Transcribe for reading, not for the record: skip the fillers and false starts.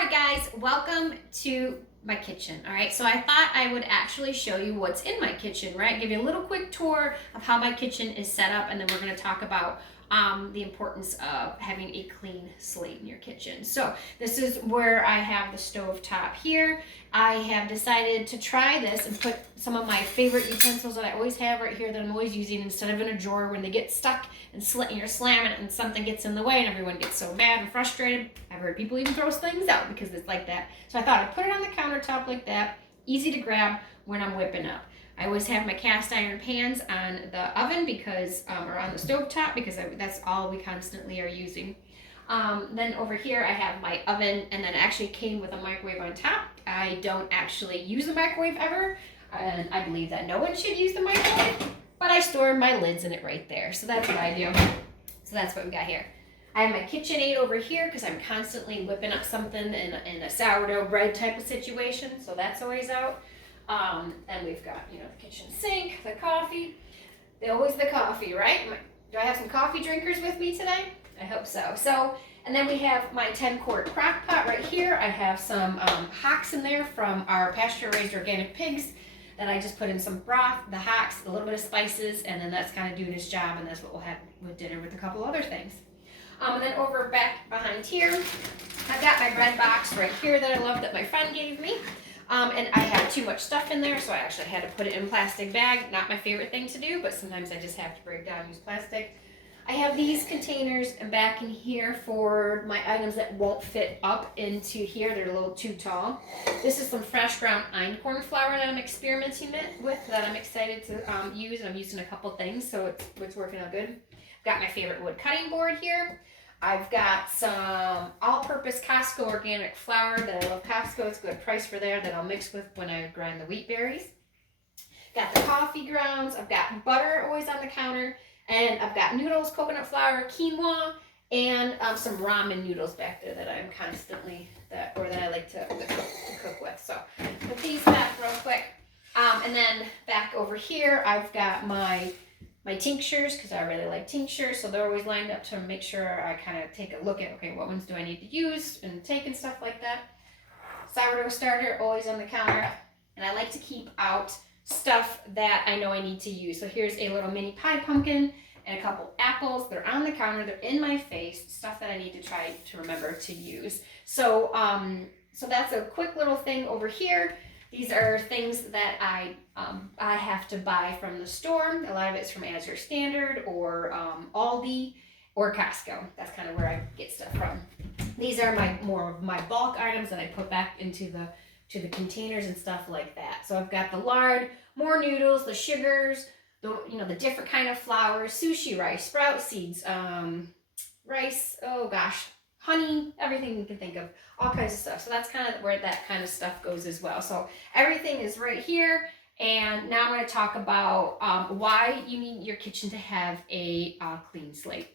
Alright guys, welcome to my kitchen. Alright, so I thought I would actually show you what's in my kitchen, right? Give you a little quick tour of how my kitchen is set up, and then we're going to talk about the importance of having a clean slate in your kitchen. So this is where I have the stove top here. I have decided to try this and put some of my favorite utensils that I always have right here that I'm always using instead of in a drawer when they get stuck and you're slamming it and something gets in the way and everyone gets so mad and frustrated. I've heard people even throw things out because it's like that. So I thought I'd put it on the countertop like that, easy to grab when I'm whipping up. I always have my cast iron pans on the oven because, or on the stove top because that's all we constantly are using. Then over here I have my oven, and then it actually came with a microwave on top. I don't actually use the microwave ever, and I believe that no one should use the microwave, but I store my lids in it right there. So that's what I do. So that's what we got here. I have my KitchenAid over here because I'm constantly whipping up something in a sourdough bread type of situation, so that's always out. And we've got, the kitchen sink, the coffee. Always the coffee, right? Do I have some coffee drinkers with me today? I hope so. And then we have my 10-quart crock pot right here. I have some hocks in there from our pasture-raised organic pigs that I just put in some broth, the hocks, a little bit of spices, and then that's kind of doing its job, and that's what we'll have with dinner with a couple other things. And then over back behind here, I've got my bread box right here that I love that my friend gave me. And I had too much stuff in there, so I actually had to put it in a plastic bag. Not my favorite thing to do, but sometimes I just have to break down and use plastic. I have these containers back in here for my items that won't fit up into here. They're a little too tall. This is some fresh ground einkorn flour that I'm experimenting with that I'm excited to use. And I'm using a couple things, so it's working out good. I've got my favorite wood cutting board here. I've got some all-purpose Costco organic flour that I love Costco. It's a good price for there that I'll mix with when I grind the wheat berries. Got the coffee grounds. I've got butter always on the counter. And I've got noodles, coconut flour, quinoa, and some ramen noodles back there that I'm constantly, that I like to cook with. So put these back real quick. And then back over here, I've got my tinctures, because I really like tinctures, so they're always lined up to make sure I kind of take a look at, okay, what ones do I need to use and take and stuff like that. Sourdough starter, always on the counter, and I like to keep out stuff that I know I need to use. So here's a little mini pie pumpkin and a couple apples. They're on the counter, they're in my face, stuff that I need to try to remember to use. So, so that's a quick little thing over here. These are things that I have to buy from the store. A lot of it's from As Your Standard or Aldi or Costco. That's kind of where I get stuff from. These are more of my bulk items that I put back into the containers and stuff like that. So I've got the lard, more noodles, the sugars, the different kind of flours, sushi rice, sprout seeds, rice. Oh gosh. Honey, everything you can think of, all kinds of stuff. So that's kind of where that kind of stuff goes as well. So everything is right here. And now I'm going to talk about why you need your kitchen to have a clean slate.